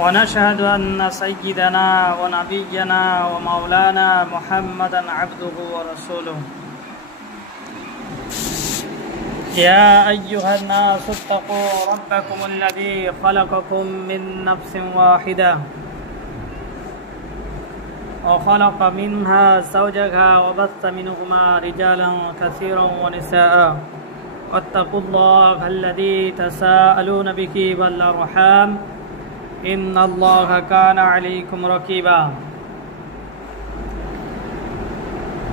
ونشهد أن سيدنا ونبينا ومولانا محمدا عبده ورسوله يا أيها الناس اتقوا ربكم الذي خلقكم من نفس واحدة وخلق منها زوجها وبث منهما رجالا كثيرا ونساء واتقوا الله الذي تساءلون به والأرحام إن الله كان عليكم رقيبا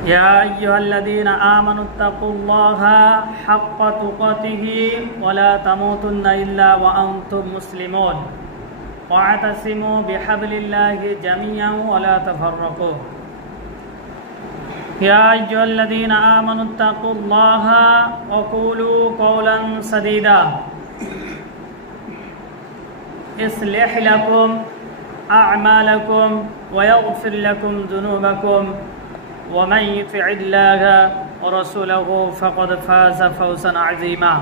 يا أيها الذين آمنوا اتقوا الله حق تقاته ولا تموتن إلا وأنتم مسلمون واعتصموا بحبل الله جميعا ولا تفرقوا يا أيها الذين آمنوا اتقوا الله وقولوا قولا سديدا يصلح لكم أعمالكم ويغفر لكم ذنوبكم ومن يطع الله ورسوله فقد فاز فوزا عظيما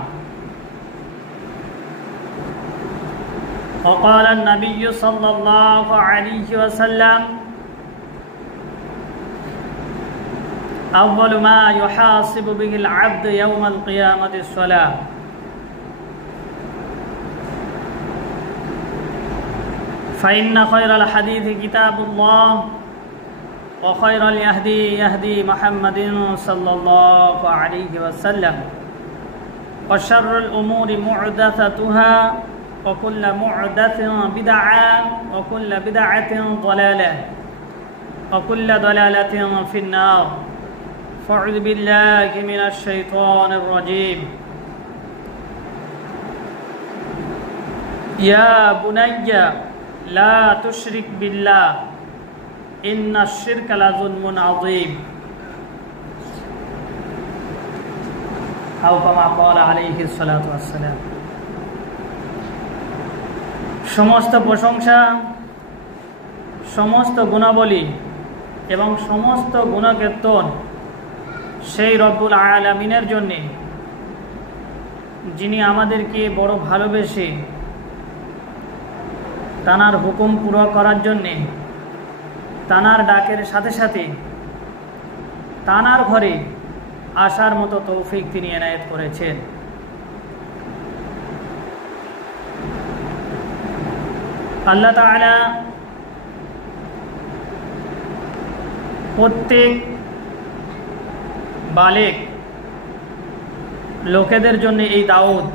وقال النبي صلى الله عليه وسلم أول ما يحاسب به العبد يوم القيامة الصلاة فإن خير الحديث كتاب الله وخير الهدي يهدي محمد صلى الله عليه وسلم وشر الأمور محدثاتها وكل محدثة بدعة وكل بدعة ضلالة وكل ضلالة في النار فأعوذ بالله من الشيطان الرجيم يا بني لا تشرك بالله إن الشرك لظلم عظيم أو كما قال عليه الصلاة والسلام সমস্ত প্রশংসা সমস্ত গুণাবলী এবং সমস্ত গুণকীর্তন সেই রব্বুল আলামিনের জন্য যিনি আমাদেরকে বড় ভালোবেসে তানার হুকুম পুরো করার জন্যে তানার ডাকের সাথে সাথে তানার ঘরে আসার মতো তৌফিক তিনি এনায়েত করেছেন। আল্লাহ তাআলা প্রত্যেক বালেগ লোকেদের জন্য এই দাওয়াত,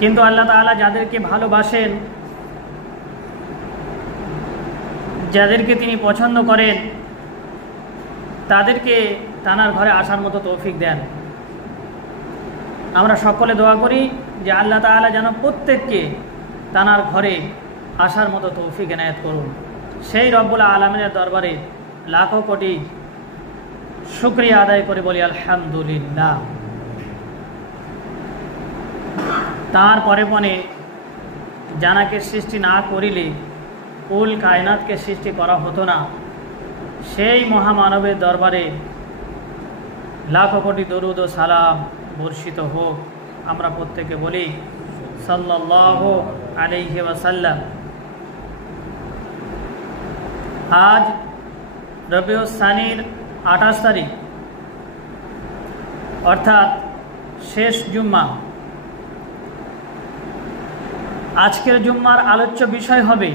কিন্তু আল্লাহ তাআলা যাদেরকে ভালোবাসেন, যাদেরকে তিনি পছন্দ করেন, তাদেরকে তানার ঘরে আসার মতো তৌফিক দেন। আমরা সকলে দোয়া করি যে আল্লাহ তাআলা যেন প্রত্যেককে তানার ঘরে আসার মতো তৌফিক এনায়েত করুন। সেই রব্বুল আলামিনের দরবারে লাখো কোটি শুকরিয়া আদায় করে বলি আলহামদুলিল্লাহ। তার পরে পরে জানাকে সৃষ্টি না করিলে কুল কায়নাতকে সৃষ্টি করা হতো না। সেই মহামানবের দরবারে লাখো কোটি দরুদ ও সালাম বর্ষিত হোক। আমরা প্রত্যেকে বলি সাল্লাল্লাহু আলাইহি ওয়াসাল্লাম। আজ রবিউল সানির 28 তারিখ, অর্থাৎ শেষ জুম্মা। আজকের জুম্মার আলোচ্য বিষয় হবে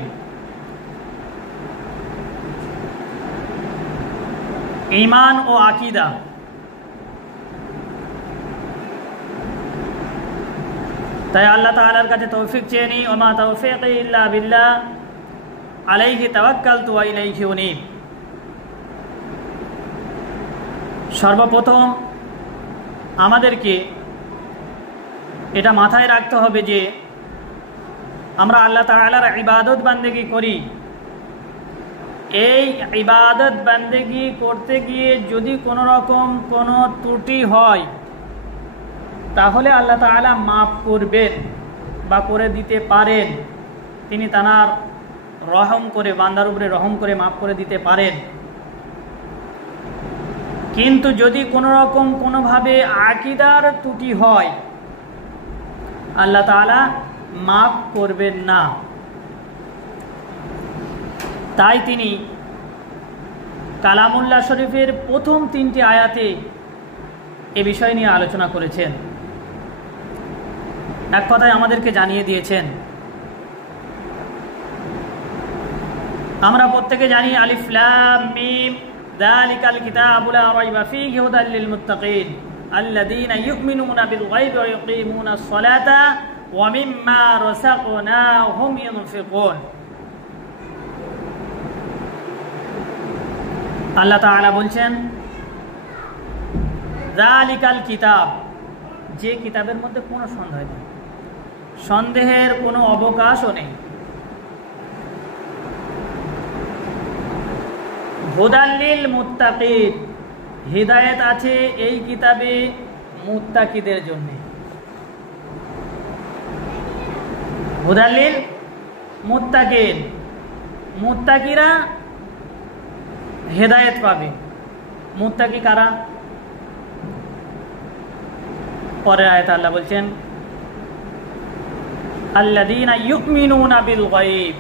ঈমান ও আকীদা। তাই আল্লাহ তাআলার কাছে তৌফিক চেয়ে নিই, ওমা তাওফীকি ইল্লা বিল্লাহ আলাইহি তাওয়াক্কালতু ওয়া ইলাইহি উনীব। সর্বপ্রথম আমাদেরকে এটা মাথায় রাখতে হবে যে আমরা আল্লাহ তাআলার ইবাদত বান্দেগি করি। এই ইবাদত বান্দেগি করতে গিয়ে যদি কোনো রকম কোনো ত্রুটি হয় তাহলে আল্লাহ তাআলা মাফ করবেন বা করে দিতে পারেন। তিনি তানার রহম করে বান্দার উপরে রহম করে মাফ করে দিতে পারেন। কিন্তু যদি কোনো রকম কোনোভাবে আকীদার ত্রুটি হয় আল্লাহ তাআলা মাফ করবেন না। তাই তিনি কালামুল্লাহ শরীফের প্রথম 3টি আয়াতে এ বিষয় নিয়ে আলোচনা করেছেন। এক কথায় আমাদেরকে জানিয়ে দিয়েছেন, আমরা প্রত্যেকে জানি আলিফ লাম মিম যালিকাল কিতাবু লা রাইবা ফীহি হুদাল লিল মুত্তাকিন আল্লাযীনা ইউমিনুনা বিল গায়বি ওয়া ইউকিমুনাস সালাতা ওয়া মিম্মা রাযাকনাহুম ইউনফিকুন। আল্লাহ তাআলা বলছেন, যালিকাল কিতাব, যে কিতাবের মধ্যে কোনো সন্দেহ নেই, সন্দেহের কোনো অবকাশও নেই। হুদাল লিল মুত্তাকিন, হিদায়াত আছে এই কিতাবে মুত্তাকিদের জন্য। হুদাল লিল মুত্তাকিন, মুত্তাকিরা হেদায়েত পাবে। মুত্তাকি কারা? পরের আয়াতে আল্লাহ বলছেন, আল্লাযীনা ইউমিনুনা বিল গায়ব,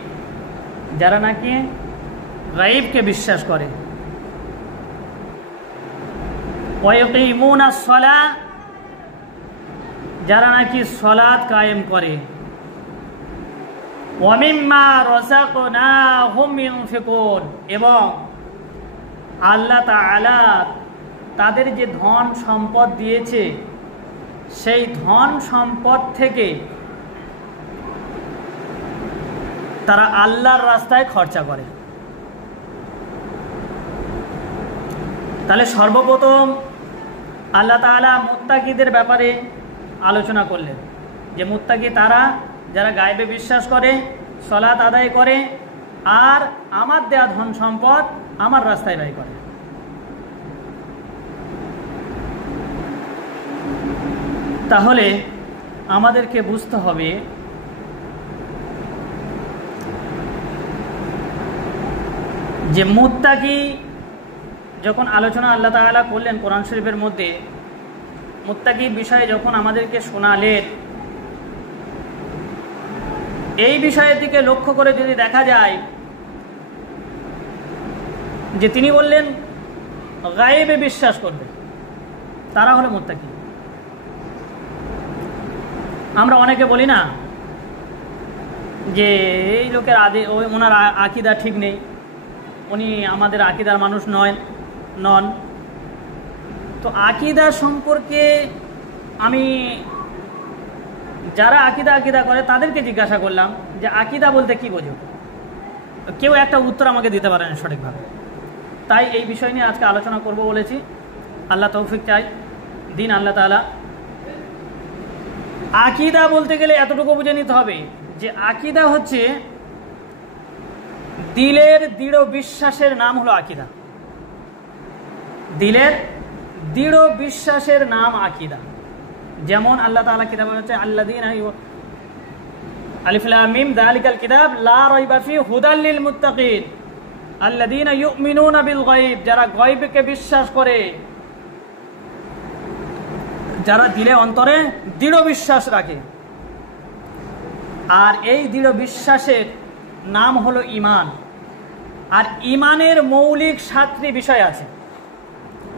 যারা নাকি গায়বকে বিশ্বাস করে। ওয়া ইউকিমুনাস সালাহ, যারা নাকি সালাত কায়েম করে। ওয়া মিম্মা রাযাকনাহুম ইউনফিকুন, এবং আল্লাহ তাআলা তাদের যে ধন সম্পদ দিয়েছে সেই ধন সম্পদ থেকে তারা আল্লাহর রাস্তায় খরচা করে। তাহলে সর্বপ্রথম আল্লাহ তাআলা মুত্তাকিদের ব্যাপারে আলোচনা করলেন, যে মুত্তাকি তারা যারা গায়বে বিশ্বাস করে, সালাত আদায় করে, আর আমার দেয়া ধন সম্পদ আমার রাস্তায় ব্যয় করে। তাহলে আমাদেরকে বুঝতে হবে যে মুত্তাকি যখন আলোচনা আল্লাহ তাআলা করলেন কোরআন শরীফের মধ্যে, মুত্তাকি বিষয়ে যখন আমাদেরকে শোনালেন, এই বিষয়ের দিকে লক্ষ্য করে যদি দেখা যায় যে তিনি বললেন গায়েবে বিশ্বাস করবে, তারা হলো মুত্তাকি। আমরা অনেকে বলি না যে এই লোকের ওনার আকীদা ঠিক নেই, উনি আমাদের আকীদার মানুষ নন। তো আকীদা সম্পর্কে আমি যারা আকীদা করে তাদেরকে জিজ্ঞাসা করলাম যে আকীদা বলতে কি বোঝো? কেউ একটা উত্তর আমাকে দিতে পারে না সঠিকভাবে। তাই এই বিষয় নিয়ে আজকে আলোচনা করব বলেছি। আল্লাহ তৌফিক চাই দিন আল্লাহ তাআলা। আকীদা বলতে গেলে এতটুকু বুঝে নিতে হবে যে আকীদা হচ্ছে দিলের দৃঢ় বিশ্বাসের নাম হলো আকীদা। দিলের দৃঢ় বিশ্বাসের নাম আকীদা। যেমন আল্লাহ তাআলা কিতাবে বলেছে, আল্লাযীনা আলিফ লাম মিম যালিকাল কিতাব লা রাইবা ফীহি হুদাল লিল মুত্তাকিন আল্লাযীনা ইউমিনুনা বিল গায়ব, যারা গায়বকে বিশ্বাস করে, যারা দিলে অন্তরে দৃঢ় বিশ্বাস রাখে। আর এই দৃঢ় বিশ্বাসের নাম হলো ঈমান। আর ঈমানের মৌলিক 7টি বিষয় আছে।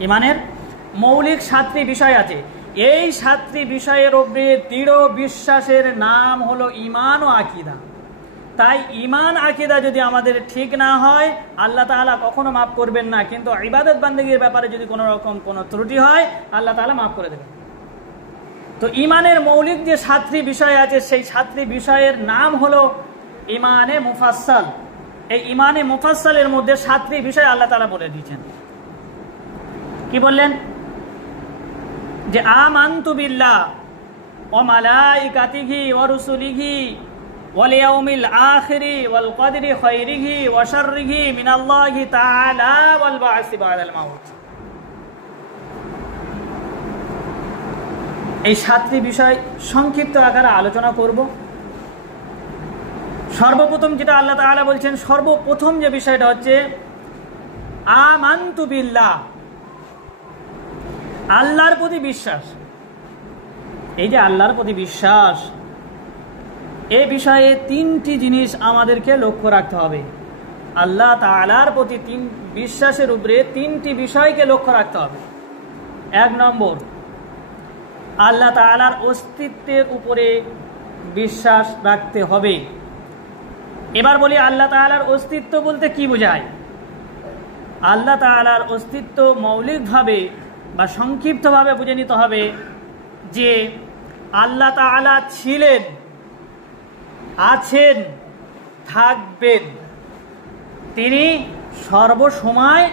ঈমানের মৌলিক 7টি বিষয় আছে। এই 7টি বিষয়ের উপরে দৃঢ় বিশ্বাসের নাম হলো ঈমান ও আকীদা। তাই ঈমান আকীদা যদি আমাদের ঠিক না হয়, আল্লাহ তাআলা কখনো মাফ করবেন না। কিন্তু ইবাদত বান্দেগীর ব্যাপারে যদি কোনো রকম কোনো ত্রুটি হয়, আল্লাহ তাআলা মাফ করে দেবেন। তো ঈমানের মৌলিক যে 7টি বিষয় আছে, সেই 7টি বিষয়ের নাম হলো ঈমানে মুফাসসাল। এই ঈমানে মুফাসসালের মধ্যে 7টি বিষয় আল্লাহ তাআলা বলে দিয়েছেন। কি বললেন? যে আমানতু বিল্লাহ ওয়া মালাইকাতিহি ওয়া রুসুলিহি ওয়াল ইয়াউমিল আখিরি ওয়াল কদরি খাইরিহি ওয়া শাররিহি মিনাল্লাহি তাআলা ওয়াল বা'সি বা'দাল মাউত। এই 7টি বিষয় সংক্ষিপ্ত আকারে আলোচনা করব। সর্বপ্রথম যেটা আল্লাহ তাআলা বলছেন, সর্বপ্রথম যে বিষয়টা হচ্ছে আমানতু বিল্লাহ, আল্লাহর প্রতি বিশ্বাস। এই যে আল্লাহর প্রতি বিশ্বাস, এ বিষয়ে তিনটি জিনিস আমাদেরকে লক্ষ্য রাখতে হবে। আল্লাহ তাআলার প্রতি বিশ্বাসের উপরে তিনটি বিষয়কে লক্ষ্য রাখতে হবে। 1 নম্বর, আল্লাহ তাআলার অস্তিত্বের উপরে বিশ্বাস রাখতে হবে। এবার বলি, আল্লাহ তাআলার অস্তিত্ব বলতে কি বোঝায়? আল্লাহ তাআলার অস্তিত্ব মৌলিকভাবে বা সংক্ষিপ্তভাবে বুঝে নিতে হবে যে আল্লাহ তাআলা ছিলেন, আছেন, থাকবেন। তিনি সর্বসময়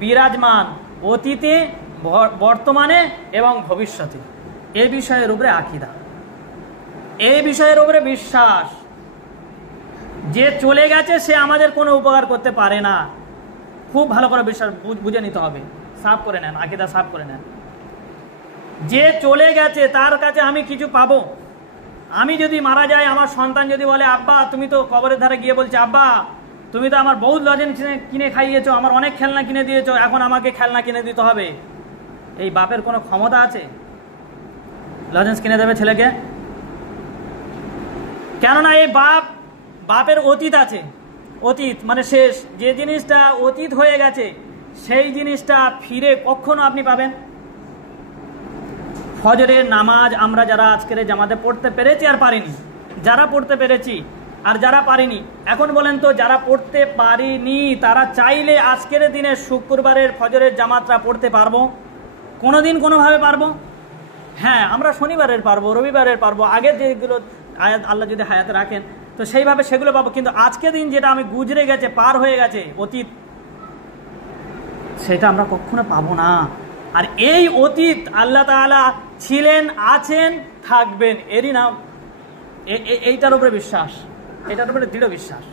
বিরাজমান, অতীতে, বর্তমানে এবং ভবিষ্যতে। এই বিষয়ের উপরে আকীদা, এই বিষয়ের উপরে বিশ্বাস। যে চলে গেছে সে আমাদের কোনো উপকার করতে পারে না। খুব ভালো করে বিশ্বাস বুঝে নিতে হবে, সাফ করে নেন, আকীদা সাফ করে নেন। যে চলে গেছে তার কাছে আমি কিছু পাবো? আমি যদি মারা যাই, আমার সন্তান যদি বলে, আব্বা তুমি তো কবরের ধারে গিয়ে বলছে, আব্বা তুমি তো আমার বহুত লজেন্স কিনে খাইয়েছো, আমার অনেক খেলনা কিনে দিয়েছো, এখন আমাকে খেলনা কিনে দিতে হবে। এই বাপের কোনো ক্ষমতা আছে লজেন্স কিনে দেবে ছেলেকে? কেননা এই বাপের অতীত আছে। অতীত মানে শেষ। যে জিনিসটা অতীত হয়ে গেছে সেই জিনিসটা ফিরে কখনো আপনি পাবেন? ফজরের নামাজ আমরা যারা আজকের জামাতে পড়তে পেরেছি আর পারিনি, যারা পড়তে পেরেছি আর যারা পারিনি, এখন বলেন তো যারা পড়তে পারিনি তারা চাইলে আজকের দিনে শুক্রবারের ফজরের জামাতটা পড়তে পারবো? কোনোদিন কোনোভাবে পারবো? হ্যাঁ, আমরা শনিবারের পারবো, রবিবারের পারবো, আগের যেগুলো আয়াত আল্লাহ যদি হায়াতে রাখেন তো সেইভাবে সেগুলো পাবো। কিন্তু আজকের দিন যেটা আমি গুজরে গেছে, পার হয়ে গেছে, অতীত, সেটা আমরা কখনো পাবো না। আর এই অতীত আল্লাহ তাআলা ছিলেন, আছেন, থাকবেন, এরই নাম, এইটার উপরে বিশ্বাস, এটার উপরে দৃঢ় বিশ্বাস।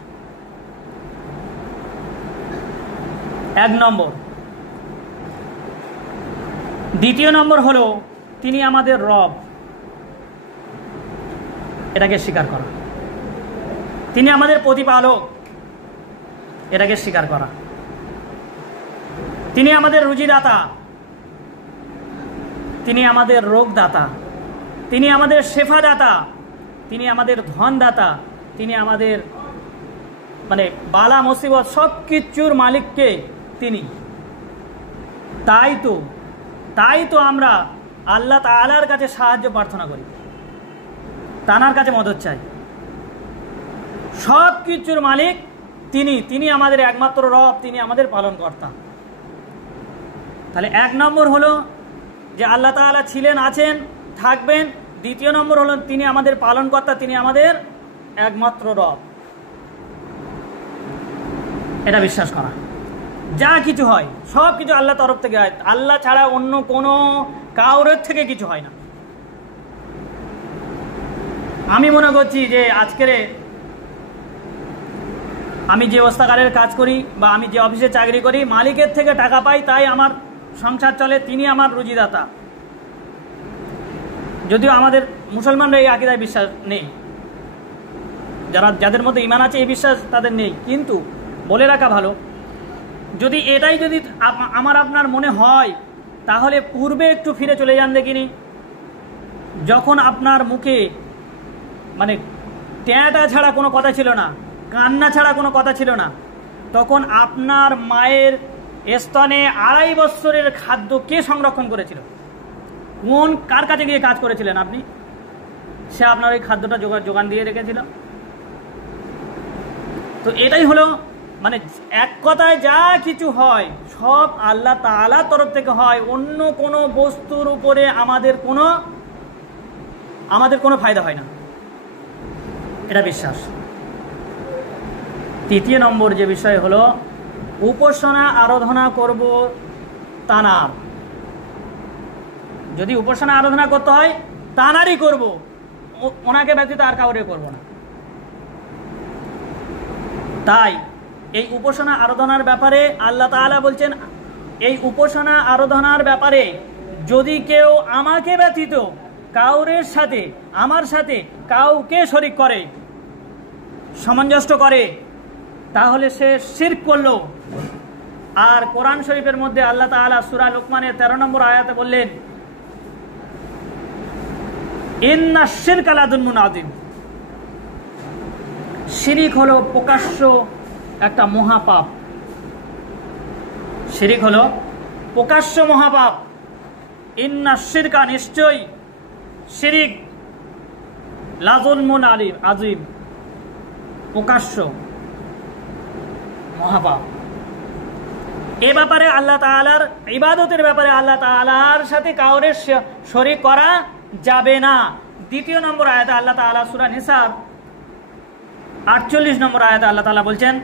1 নম্বর। 2 নম্বর হলো তিনি আমাদের রব, এটাকে স্বীকার করা। তিনি আমাদের প্রতিপালক, এটাকে স্বীকার করা। তিনি আমাদের রুজিদাতা, তিনি আমাদের রোগদাতা, তিনি আমাদের শেফাদাতা, তিনি আমাদের ধনদাতা, তিনি আমাদের মানে বালা মুসিবত সব কিছুর মালিককে তিনি। তাই তো আমরা আল্লাহ তাআলার কাছে সাহায্য প্রার্থনা করি, তানার কাছে মদত চাই। সব কিছুর মালিক তিনি আমাদের একমাত্র রব, তিনি আমাদের পালনকর্তা। তাহলে 1 নম্বর হলো যে আল্লাহ তাআলা ছিলেন, আছেন, থাকবেন। 2 নম্বর হলো তিনি আমাদের পালনকর্তা, তিনি আমাদের একমাত্র রব। এটা বিশ্বাস করা। যা কিছু হয় সব কিছু আল্লাহ তরফ থেকে হয়, আল্লাহ ছাড়া অন্য কোনো কাউরের থেকে কিছু হয় না। আমি মনে করছি যে আজকের আমি যে ওস্তাকারের কাজ করি বা আমি যে অফিসে চাকরি করি, মালিকের থেকে টাকা পাই, তাই আমার সংসার চলে, তিনি আমার রুজিদাতা। যদিও আমাদের মুসলমানরা এই আকীদায় বিশ্বাস নেই, যাদের মধ্যে ঈমান আছে এই বিশ্বাস তাদের নেই। কিন্তু বলে রাখা ভালো, যদি এটাই যদি আমার আপনার মনে হয় তাহলে পূর্বে একটু ফিরে চলে যান দেখিনি। যখন আপনার মুখে মানে ট্যাঁটা ছাড়া কোনো কথা ছিল না, কান্না ছাড়া কোনো কথা ছিল না, তখন আপনার মায়ের স্তনে 2.5 বছরের খাদ্য কে সংরক্ষণ করেছিল? কার কাছে গিয়ে কাজ করেছিলেন আপনি? সে আপনার ওই খাদ্যটা যোগান দিয়ে রেখেছিল। তো এটাই হলো মানে এক কথায় যা কিছু হয় সব আল্লাহ তাআলার তরফ থেকে হয়, অন্য কোনো বস্তুর উপরে আমাদের কোনো ফায়দা হয় না, এটা বিশ্বাস। 3 নম্বর যে বিষয় হলো উপাসনা আরাধনা করব তানার। যদি উপাসনা আরাধনা করতে হয় তানারই করব, ওনাকে ব্যতীত আর কাউরে করব না। তাই এই উপাসনা আরাধনার ব্যাপারে আল্লাহ তাআলা বলছেন, এই উপাসনা আরাধনার ব্যাপারে যদি কেউ আমাকে ব্যতীত কাউরের সাথে, আমার সাথে কাউকে শরীক করে, সামঞ্জস্য করে, তাহলে সে শিরক করলো। আর কোরআন শরীফের মধ্যে আল্লাহ তাআলা সূরা লুকমানের 13 নম্বর আয়াতে বললেন, ইন্নাশ শিরকা লাযুলমুন আযীম, শিরিক হলো প্রকাশ্য একটা মহাপাপ। শিরিক হলো প্রকাশ্য মহাপাপ। ইন্না শিরকা, নিশ্চয় শিরিক, লাযুলমুন আযীম, প্রকাশ্য মহাপাপ। এ ব্যাপারে আল্লাহ তাআলার ইবাদতের ব্যাপারে আল্লাহ তাআলার সাথে কাউরে শরীক করা যাবে না। 2 নম্বর আয়াতে আল্লাহ তাআলা সূরা নিসার 48 নম্বর আয়াতে আল্লাহ তাআলা বলছেন,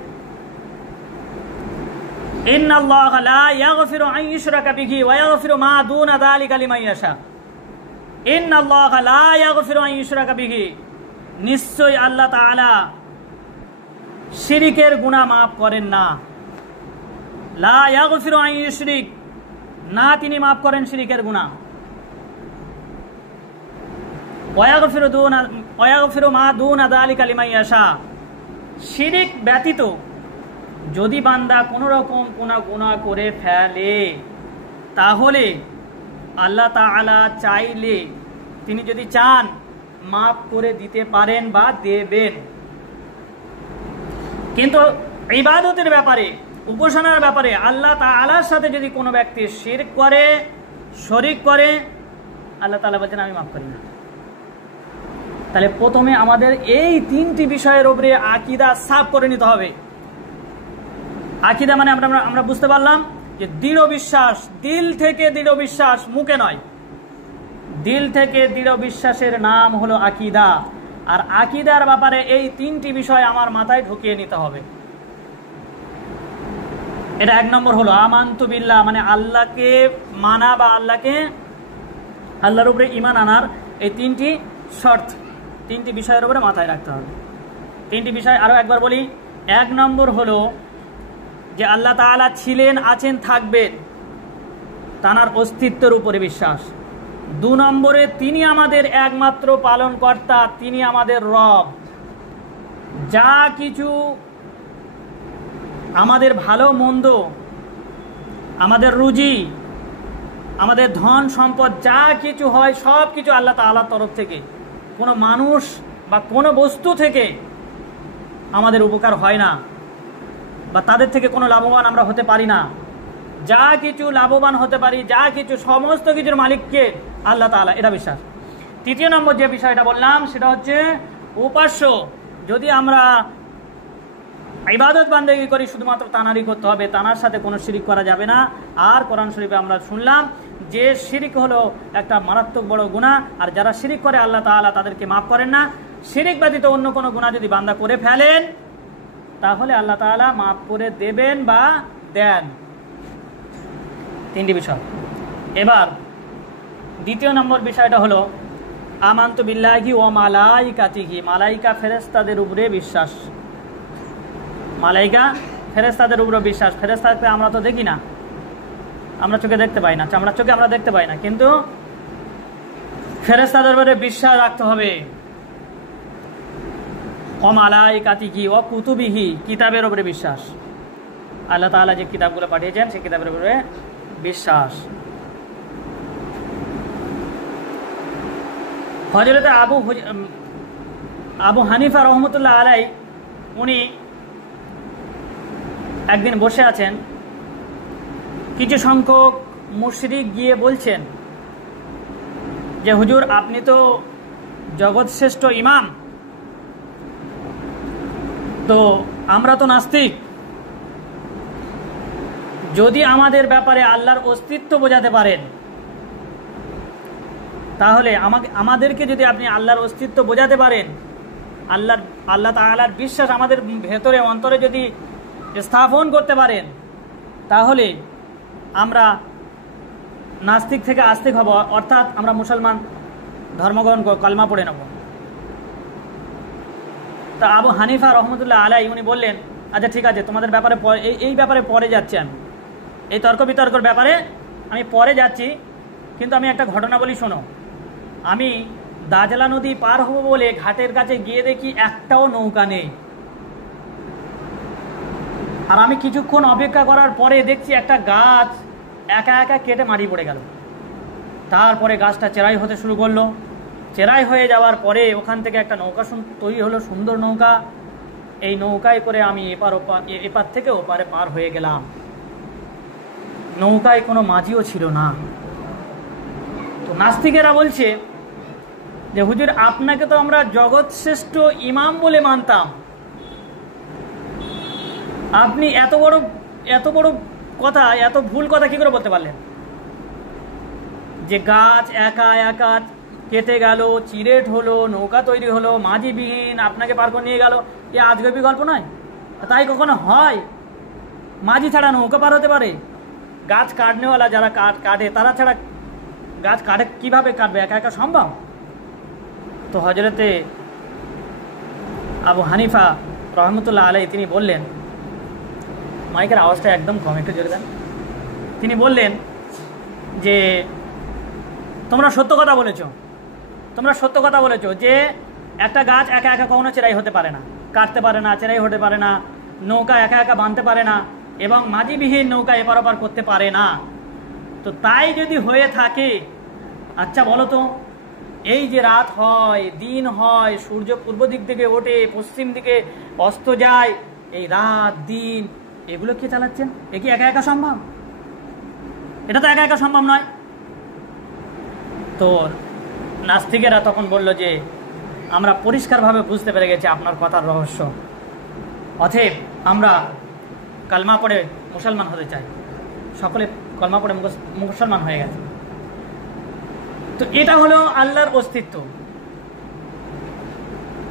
ইন্নাল্লাহা লা ইয়াগফিরু আন ইউশরাকা বিহি ওয়া ইয়াগফিরু মা দুনা যালিকা লিমান ইয়াশা। ইন্নাল্লাহা লা ইয়াগফিরু আন ইউশরাকা বিহি, নিশ্চয় আল্লাহ তাআলা শিরিকের গুনাহ মাফ করেন না। লা ইয়াগফিরু আন ইউশরিক, না তিনি মাফ করেন শিরিকের গুনাহ। ওয়া ইয়াগফিরু মা দুনা যালিকা লিমান ইয়াশা, শিরিক ব্যতীত যদি বান্দা কোনো রকম কোনো গুনাহ করে ফেলে, তাহলে আল্লাহ তাআলা চাইলে, তিনি যদি চান, মাফ করে দিতে পারেন বা দেবেন। কিন্তু ইবাদতের ব্যাপারে, উপাসনার ব্যাপারে আল্লাহ তাআলার সাথে যদি কোনো ব্যক্তি শিরক করে, শরীক করে, আল্লাহ তাআলা বলেন আমি মাফ করি না। তাহলে প্রথমে আমাদের এই 3টি বিষয়ের উপরে আকীদা সাফ করে নিতে হবে। আকীদা মানে আমরা বুঝতে পারলাম যে দৃঢ় বিশ্বাস, দিল থেকে দৃঢ় বিশ্বাস, মুখে নয়। দিল থেকে দৃঢ় বিশ্বাসের নাম হলো আকীদা। আর আকীদার ব্যাপারে এই 3টি বিষয় আমার মাথায় ঢুকিয়ে নিতে হবে। এটা 1 নম্বর হলো আমানতু বিল্লাহ, মানে আল্লাহকে মানা বা আল্লাহর উপরে ঈমান আনার এই 3টি শর্ত, 3টি বিষয়ের উপরে মাথায় রাখতে হবে। 3টি বিষয় আরো একবার বলি। 1 নম্বর হলো যে আল্লাহ তাআলা ছিলেন, আছেন, থাকবেন, তার অস্তিত্বের উপরে বিশ্বাস। 2 নম্বরে তিনি আমাদের একমাত্র পালনকর্তা, তিনি আমাদের রব। যা কিছু আমাদের ভালো মন্দ, আমাদের রুজি, আমাদের ধন সম্পদ, যা কিছু হয় সব কিছু আল্লাহ তাআলার তরফ থেকে। কোনো মানুষ বা কোনো বস্তু থেকে আমাদের উপকার হয় না, বা তাদের থেকে কোনো লাভবান আমরা হতে পারি না। যা কিছু লাভবান হতে পারি, যা কিছু, সমস্ত কিছুর মালিককে আল্লাহ তাআলা, এটা বিশ্বাস। 3 নম্বর যে বিষয়টা বললাম সেটা হচ্ছে উপাস্য। যদি আমরা ইবাদত বান্দেগি করি, শুধুমাত্র তানারই করতে হবে, তানার সাথে কোনো শিরিক করা যাবে না। আর কোরআন শরীফে আমরা শুনলাম যে শিরিক হলো একটা মারাত্মক বড় গুনাহ, আর যারা শিরিক করে আল্লাহ তাআলা তাদেরকে মাফ করেন না। শিরিক ব্যতীত অন্য কোনো গুনাহ যদি বান্দা করে ফেলেন, তাহলে আল্লাহ তাআলা মাফ করে দেবেন বা দেন। 3টি বিষয়। এবার 2 নম্বর বিষয়টা হলো আমানতু বিল্লাহি ওয়া মালাইকাতিহি, মালাইকা ফেরেশতাদের উপরে বিশ্বাস। মালাইকা ফেরেশতাদের উপরে বিশ্বাস। ফেরেশতাকে আমরা তো দেখি না, আমরা চোখে দেখতে পাই না, আমরা চোখে আমরা দেখতে পাই না, কিন্তু ফেরেশতাদের উপরে বিশ্বাস রাখতে হবে। ওয়া মালাইকাতিহি ওয়া কুতুবিহি, কিতাবের উপরে বিশ্বাস। আল্লাহ তাআলা যে কিতাবগুলো পাঠিয়েছেন সেই কিতাবের উপরে বিশ্বাস। হযরত আবু হানিফা রহমতুল্লাহ আলাই, উনি একদিন বসে আছেন, কিছু সংখ্যক মুশরিক গিয়ে বলছেন যে হুজুর, আপনি তো জগৎশ্রেষ্ঠ ইমাম, তো আমরা তো নাস্তিক, যদি আমাদের ব্যাপারে আল্লাহর অস্তিত্ব বোঝাতে পারেন, তাহলে আমাদেরকে যদি আপনি আল্লাহর অস্তিত্ব বোঝাতে পারেন, আল্লাহ তাআলার বিশ্বাস আমাদের ভেতরে অন্তরে যদি স্থাপন করতে পারেন, তাহলে আমরা নাস্তিক থেকে আস্তিক হব, অর্থাৎ আমরা মুসলমান ধর্মগ্রহণ কালমা পড়ে নেব। তা আবু হানিফা রহমতুল্লাহ আলাই উনি বললেন, আচ্ছা ঠিক আছে, তোমাদের ব্যাপারে এই ব্যাপারে পরে যাচ্ছি, আমি এই তর্ক বিতর্কের ব্যাপারে আমি পরে যাচ্ছি, কিন্তু আমি একটা ঘটনা বলি, শোনো। আমি দাজলা নদী পার হব বলে ঘাটের কাছে গিয়ে দেখি একটাও নৌকা নেই। আর আমি কিছুক্ষণ অপেক্ষা করার পরে দেখছি একটা গাছ একা একা কেটে মাটি পড়ে গেল। তারপরে গাছটা চেরাই হতে শুরু করলো। চেরাই হয়ে যাওয়ার পরে ওখান থেকে একটা নৌকা তৈরি হলো, সুন্দর নৌকা। এই নৌকায় করে আমি এপার থেকে ওপারে পার হয়ে গেলাম। নৌকায় কোনো মাঝিও ছিল না। তো নাস্তিকেরা বলছে যে হুজুর, আপনাকে তো আমরা জগৎ শ্রেষ্ঠ ইমাম বলে মানতাম, আপনি এত বড় কথা, এত ভুল কথা কি করে বলতে পারলেন? যে গাছ একা একা কেটে গেল, চিরেট হলো, নৌকা তৈরি হলো, মাঝিবিহীন আপনাকে পার করে নিয়ে গেল, এ আজগবি গল্প নয়? তাই কখনো হয়? মাঝি ছাড়া নৌকা পার হতে পারে? গাছ কাটনেওয়ালা যারা কাটে তারা ছাড়া গাছ কাটে কীভাবে কাটবে? একা একা সম্ভব? তো হজরতে আবু হানিফা রহমতুল্লাহ আলাই তিনি বললেন, মাইকের আওয়াজটা একদম কম, একটু জোরে দেন। তিনি বললেন যে তোমরা সত্য কথা বলেছ যে একটা গাছ একা একা কখনো চেরাই হতে পারে না, কাটতে পারে না, চেরাই হতে পারে না, নৌকা একা একা বাঁধতে পারে না, এবং মাঝিবিহীন নৌকা এপার ওপার করতে পারে না। তো তাই যদি হয়ে থাকে, আচ্ছা বলো তো, এই যে রাত হয়, দিন হয়, সূর্য পূর্ব দিক থেকে ওঠে, পশ্চিম দিকে অস্ত যায়, এই রাত দিন এগুলো কে চালাচ্ছেন? এ কি একা একা সম্ভব? এটা তো একা একা সম্ভব নয়। তো নাস্তিকেরা তখন বলল যে আমরা পরিষ্কারভাবে বুঝতে পেরে গেছি আপনার কথার রহস্য, অতএব আমরা কালমা পড়ে মুসলমান হতে চাই। সকলে কালমা পড়ে মুসলমান হয়ে গেছে। তো এটা হলো আল্লাহর অস্তিত্ব।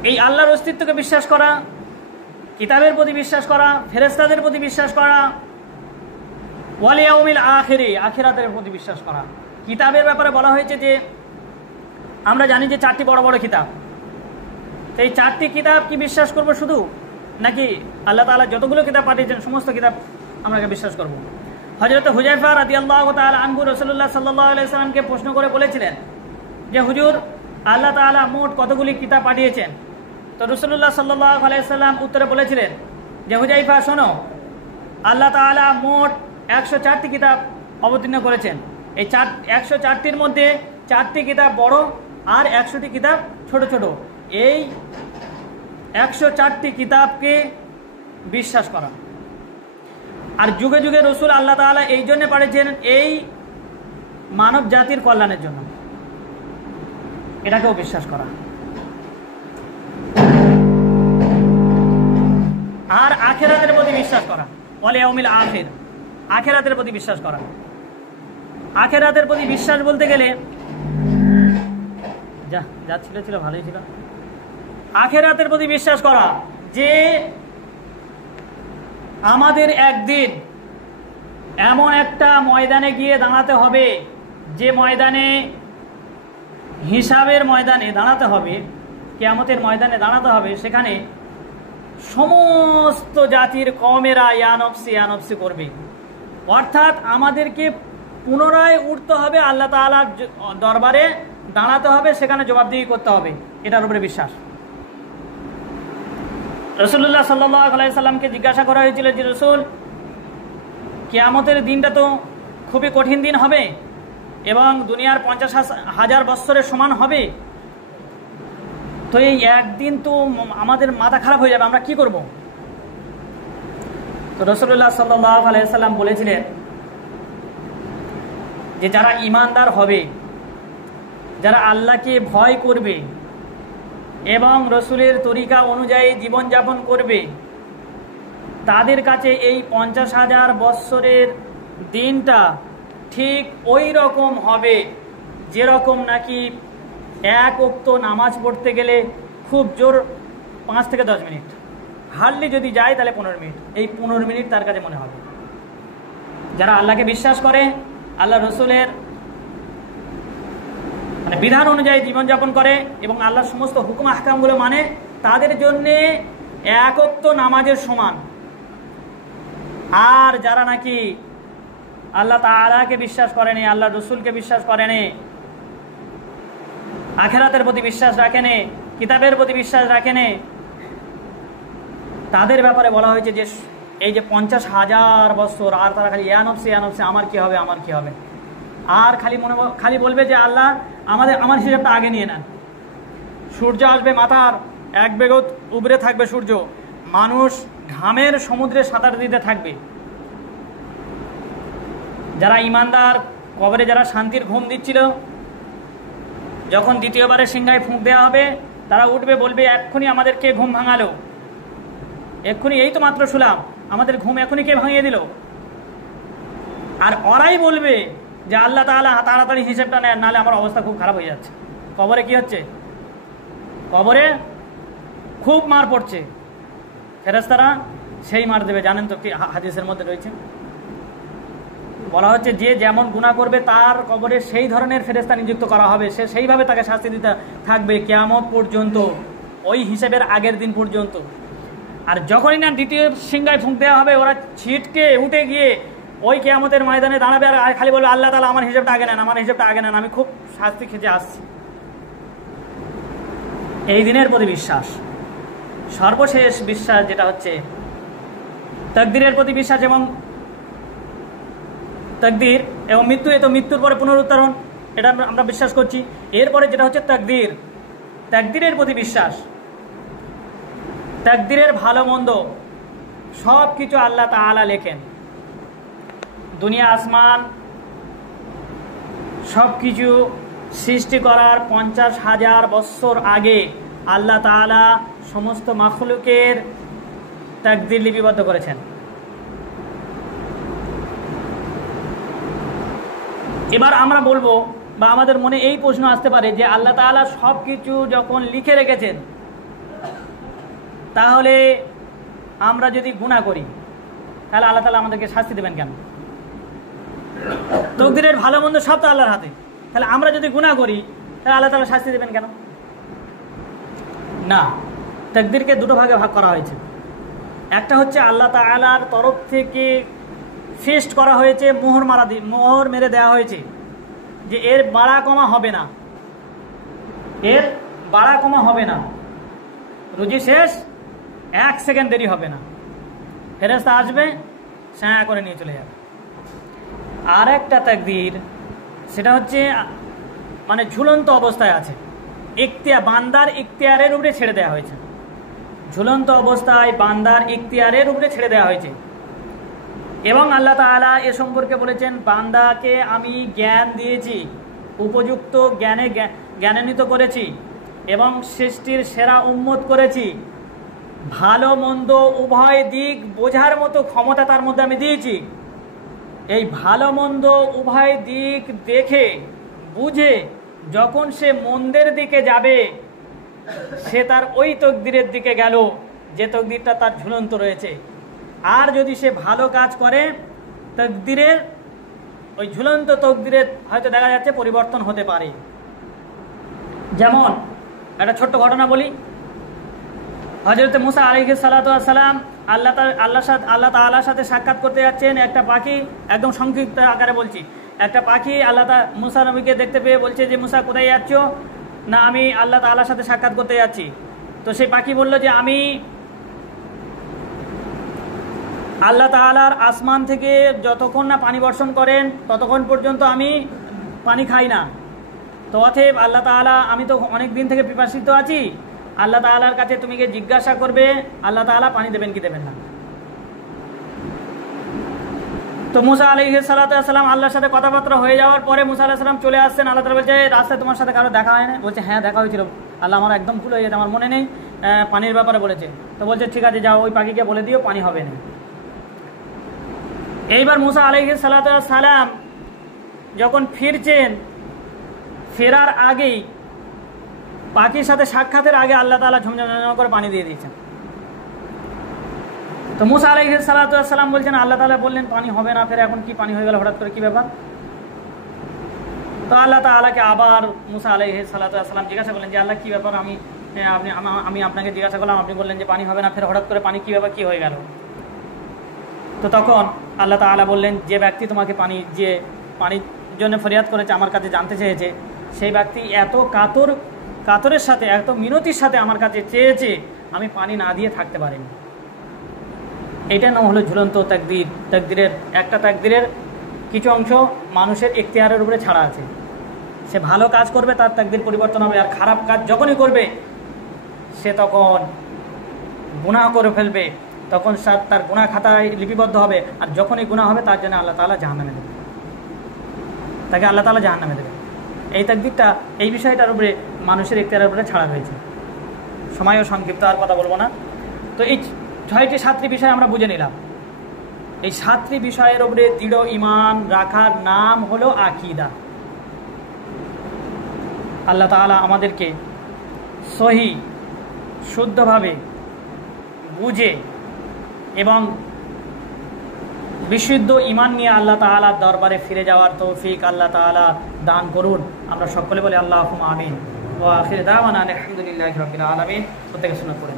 এই আল্লাহর অস্তিত্বকে বিশ্বাস করা, কিতাবের প্রতি বিশ্বাস করা, ফেরেশতাদের প্রতি বিশ্বাস করা, ওয়াল ইয়াউমিল আখির, আখিরাতের প্রতি বিশ্বাস করা। কিতাবের ব্যাপারে বলা হয়েছে যে আমরা জানি যে 4টি বড় বড় কিতাব। তো এই 4টি কিতাব কি বিশ্বাস করব শুধু, নাকি আল্লাহ তাআলা যতগুলো কিতাব পাঠিয়েছেন সমস্ত কিতাব আমরা বিশ্বাস করব? হযরত হুযায়ফা রাদিয়াল্লাহু তাআলা আনহু রাসূলুল্লাহ সাল্লাল্লাহু আলাইহি সাল্লামকে প্রশ্ন করে বলেছিলেন যে হুজুর, আল্লাহ তাআলা মোট কতগুলি কিতাব পাঠিয়েছেন? তো রাসূলুল্লাহ সাল্লাল্লাহু আলাইহি সাল্লাম উত্তরে বলেছিলেন যে হুযায়ফা শোনো, আল্লাহ তাআলা মোট 104টি কিতাব অবতীর্ণ করেছেন। এই 104টির মধ্যে 4টি কিতাব বড় আর 100টি কিতাব ছোট ছোট। এই 104টি কিতাবকে বিশ্বাস করা। আর যুগে যুগে রসুল আল্লাহ তাআলা এই জন্য পাঠিয়েছেন, এই মানব জাতির কল্যাণের জন্য, এটাকেও বিশ্বাস করা। আর আখিরাতের প্রতি বিশ্বাস করা, ওয়াল ইয়াউমিল আখির, আখিরাতের প্রতি বিশ্বাস করা। আখিরাতের প্রতি বিশ্বাস বলতে গেলে যা ছিল ভালোই ছিল। আখিরাতের প্রতি বিশ্বাস করা যে আমাদের একদিন এমন একটা ময়দানে গিয়ে দাঁড়াতে হবে, যে ময়দানে হিসাবের ময়দানে দাঁড়াতে হবে, কিয়ামতের ময়দানে দাঁড়াতে হবে। সেখানে সমস্ত জাতির কওমেরা ইয়ানফসি করবে, অর্থাৎ আমাদেরকে পুনরায় উঠতে হবে, আল্লাহ তাআলার দরবারে দাঁড়াতে হবে, সেখানে জবাবদিহি করতে হবে। এটার উপরে বিশ্বাস। রাসূলুল্লাহ সাল্লাল্লাহু আলাইহি সাল্লামকে জিজ্ঞাসা করা হয়েছিল যে রাসূল, কিয়ামতের দিনটা তো খুবই কঠিন দিন হবে এবং দুনিয়ার 50,000 বৎসরের সমান হবে, তো এই একদিন তো আমাদের মাথা খারাপ হয়ে যাবে, আমরা কি করব? তো রাসূলুল্লাহ সাল্লাল্লাহু আলাইহি সাল্লাম বলেছিলেন যে যারা ঈমানদার হবে, যারা আল্লাহকে ভয় করবে এবং রসুলের তরিকা অনুযায়ী জীবনযাপন করবে, তাদের কাছে এই 50,000 বৎসরের দিনটা ঠিক ওই রকম হবে যেরকম নাকি এক ওয়াক্ত নামাজ পড়তে গেলে খুব জোর 5 থেকে 10 মিনিট, হার্ডলি যদি যায় তাহলে 15 মিনিট, এই 15 মিনিট তার কাছে মনে হবে। যারা আল্লাহকে বিশ্বাস করে, আল্লাহ রসুলের মানে বিধান অনুযায়ী জীবনযাপন করে এবং আল্লাহর সমস্ত হুকুম আহকামগুলো মানে, তাদের জন্যে এক ওয়াক্ত নামাজের সমান। আর যারা নাকি আল্লাহ তাআলাকে বিশ্বাস করেনি, আল্লাহ রসুলকে বিশ্বাস করেনি, আখিরাতের প্রতি বিশ্বাস রাখেনি, কিতাবের প্রতি বিশ্বাস রাখেনি, তাদের ব্যাপারে বলা হয়েছে যে এই যে 50,000 বছর, আর তারা খালি ইয়ানফসি আমার কি হবে, আমার কি হবে, আর খালি বলবে যে আল্লাহ আমার হিসাবটা আগে নিয়ে নেন। সূর্য আসবে, মাথার এক বেগত উবরে থাকবে সূর্য, মানুষ ঘামের সমুদ্রে সাঁতার দিতে থাকবে। যারা ইমানদার, কবরে যারা শান্তির ঘুম দিচ্ছিল, যখন দ্বিতীয়বারে সিংহায় ফুঁক দেওয়া হবে, তারা উঠবে, বলবে এক্ষুনি আমাদের কে ঘুম ভাঙালো, এক্ষুনি এই তো মাত্র শুলাম, আমাদের ঘুম এখনই কে ভাঙিয়ে দিল। আর ওরাই বলবে যে আল্লাহ তাআলা তাড়াতাড়ি হিসেবটা নেন, নাহলে আমার অবস্থা খুব খারাপ হয়ে যাচ্ছে। কবরে কি হচ্ছে? কবরে খুব মার পড়ছে, ফেরেশতারা সেই মার দেবে। জানেন তো কি হাদিসের মধ্যে রয়েছে, বলা হচ্ছে যে যেমন গুনাহ করবে তার কবরে সেই ধরনের ফেরেশতা নিযুক্ত করা হবে, সে সেইভাবে তাকে শাস্তি দিতে থাকবে কিয়ামত পর্যন্ত, ওই হিসেবের আগের দিন পর্যন্ত। আর যখনই না দ্বিতীয় সিংহায় ফুঁক দেওয়া হবে, ওরা ছিটকে উঠে গিয়ে ওই কিয়ামতের ময়দানে দাঁড়াবে আর খালি বলবে আল্লাহ তাআলা আমার হিসেবটা আগে নেন, আমার হিসেবটা আগে নেন, আমি খুব শাস্তি খেতে আসছি। এই দিনের প্রতি বিশ্বাস, সর্বশেষ বিশ্বাস যেটা হচ্ছে তাকদীরের প্রতি বিশ্বাস এবং তাকদীর এবং মৃত্যু, এ তো মৃত্যুর পরে পুনরুত্থান, এটা আমরা বিশ্বাস করছি। এরপরে যেটা হচ্ছে তাকদীর, তাকদীরের প্রতি বিশ্বাস। তাকদীরের ভালো মন্দ সব কিছু আল্লাহ তাআলা লেখেন। দুনিয়া আসমান সব কিছু সৃষ্টি করার 50,000 বৎসর আগে আল্লাহ তাআলা সমস্ত মাখলুকের তাকদীর লিপিবদ্ধ করেছেন। এবার আমরা বলবো বা আমাদের মনে এই প্রশ্ন আসতে পারে যে আল্লাহ তাআলা সব কিছু যখন লিখে রেখেছেন, তাহলে আমরা যদি গুনাহ করি তাহলে আল্লাহ তাআলা আমাদেরকে শাস্তি দেবেন কেন? তাকদীরের ভালো মন্দ সব তো আল্লাহর হাতে, তাহলে আমরা যদি গুনাহ করি তাহলে আল্লাহ তাআলা শাস্তি দেবেন কেন? না, তাকদীরকে দুটো ভাগে ভাগ করা হয়েছে। একটা হচ্ছে আল্লাহ তাআলার তরফ থেকে ফিক্সড করা হয়েছে, মোহর মেরে দেওয়া হয়েছে যে এর বাড়া কমা হবে না, এর বাড়া কমা হবে না, রুজি শেষ, 1 সেকেন্ড দেরি হবে না, ফেরেশতা আসবে ছায়া করে নিয়ে চলে যাবে। আর একটা তাকদীর, সেটা হচ্ছে মানে ঝুলন্ত অবস্থায় আছে, বান্দার ইখতিয়ারের উপরে ছেড়ে দেওয়া হয়েছে, ঝুলন্ত অবস্থায় বান্দার ইখতিয়ারের উপরে ছেড়ে দেওয়া হয়েছে। এবং আল্লাহ তাআলা এ সম্পর্কে বলেছেন, বান্দাকে আমি জ্ঞান দিয়েছি, উপযুক্ত জ্ঞানান্বিত করেছি এবং সৃষ্টির সেরা উম্মত করেছি, ভালো মন্দ উভয় দিক বোঝার মতো ক্ষমতা তার মধ্যে আমি দিয়েছি। এই ভালো মন্দ উভয় দিক দেখে বুঝে যখন সে মন্দের দিকে যাবে, সে তার ওই তাকদীরের দিকে গেল যে তাকদীরটা তার ঝুলন্ত রয়েছে। আর যদি সে ভালো কাজ করে, তাকদীরের ওই ঝুলন্ত তাকদীরের হয়তো দেখা যাচ্ছে পরিবর্তন হতে পারে। যেমন একটা ছোট্ট ঘটনা বলি, হযরত মুসা আলাইহিস সালাতু ওয়াস সালাম আল্লাহ তাআলার সাথে সাক্ষাৎ করতে যাচ্ছেন। একটা পাখি, একদম সংক্ষিপ্ত আকারে বলছি, একটা পাখি মুসা নবীকে দেখতে পেয়ে বলছে যে মুসা কোথায় যাচ্ছ? না, আমি আল্লাহ তাআলার সাথে সাক্ষাৎ করতে যাচ্ছি। তো সেই পাখি বলল যে আমি আল্লাহ তাআলার আসমান থেকে যতক্ষণ না পানি বর্ষণ করেন ততক্ষণ পর্যন্ত আমি পানি খাই না। তো অতএব আল্লাহ তাআলা, আমি তো অনেক দিন থেকে পিপাসিত আছি, আল্লাহ তাআলার কাছে তুমি গিয়ে জিজ্ঞাসা করবে আল্লাহ তাআলা পানি দেবেন কি দেবেন না। তো মুসা আলাইহিস সালাতু ওয়াস সালাম আল্লাহর সাথে কথাবার্তা হয়ে যাওয়ার পরে মুসা আলাইহিস সালাম চলে আসছেন। আল্লাহ তাআলা বলছে, রাস্তায় তোমার সাথে কারো দেখা হয় না? বলছে হ্যাঁ, দেখা হয়েছিল আল্লাহ, আমার একদম ভুল হয়ে গেছে, আমার মনে নেই, পানির ব্যাপারে বলেছে। তো বলছে ঠিক আছে, যাও ওই পাখিকে বলে দিও পানি হবে না। এইবার মুসা আলাইহিস সালাতু ওয়াস সালাম যখন ফিরছেন, ফেরার আগেই পাখির সাথে সাক্ষাতের আগে আল্লাহ তাআলা ঝমঝম করে পানি দিয়ে দিয়েছেন। তো মুসা আলাইহিস সালাতু ওয়াস সালাম বলছেন আল্লাহ তাআলা বললেন পানি হবে না, ফের এখন কি পানি হয়ে গেল হঠাৎ করে, কি ব্যাপার? তো আল্লাহ তাআলাকে আবার মুসা আলাইহিস সালাতু ওয়াস সালাম জিজ্ঞাসা করলেন যে আল্লাহ কি ব্যাপার, আমি আপনাকে জিজ্ঞাসা করলাম, আপনি বললেন যে পানি হবে না, ফের হঠাৎ করে পানি কি ব্যাপার, কি হয়ে গেল? তো তখন আল্লাহ তাআলা বললেন, যে ব্যক্তি তোমাকে পানির জন্য ফরিয়াদ করেছে, আমার কাছে জানতে চেয়েছে, সেই ব্যক্তি এত কাতরের সাথে, এত মিনতির সাথে আমার কাছে চেয়েছে, আমি পানি না দিয়ে থাকতে পারিনি। এটা নাম হলো ঝুলন্ত তাকদীর। তাকদীরের কিছু অংশ মানুষের ইখতিয়ারের উপরে ছাড়া আছে। সে ভালো কাজ করবে তার তাকদীর পরিবর্তন হবে, আর খারাপ কাজ যখনই করবে সে তখন গুনাহ করে ফেলবে তখন তার গুনাহ খাতায় লিপিবদ্ধ হবে, আর যখনই গুনাহ হবে তার জন্য আল্লাহ তাআলা জাহান্নামে দেবে, তাকে আল্লাহ তাআলা জাহান্নামে দেবে। এই তাকদীরটা, এই বিষয়টার উপরে মানুষের ইখতিয়ারের উপরে ছাড়া হয়েছে। সময়ও সংক্ষিপ্ত, আর কথা বলবো না। তো এই 6টি 7টি বিষয় আমরা বুঝে নিলাম। এই 7টি বিষয়ের উপরে দৃঢ় ঈমান রাখার নাম হলো আকীদা। আল্লাহ তাআলা আমাদেরকে সহি শুদ্ধভাবে বুঝে এবং বিশুদ্ধ ঈমান নিয়ে আল্লাহ তাআলার দরবারে ফিরে যাওয়ার তৌফিক আল্লাহ তাআলা দান করুন। আমরা সকলে বলি আল্লাহুম্মা আমিন। ওয়া আখির দাওয়ানা আলহামদুলিল্লাহি রাব্বিল আলামিন। প্রত্যেকে সুন্নাত পড়েন।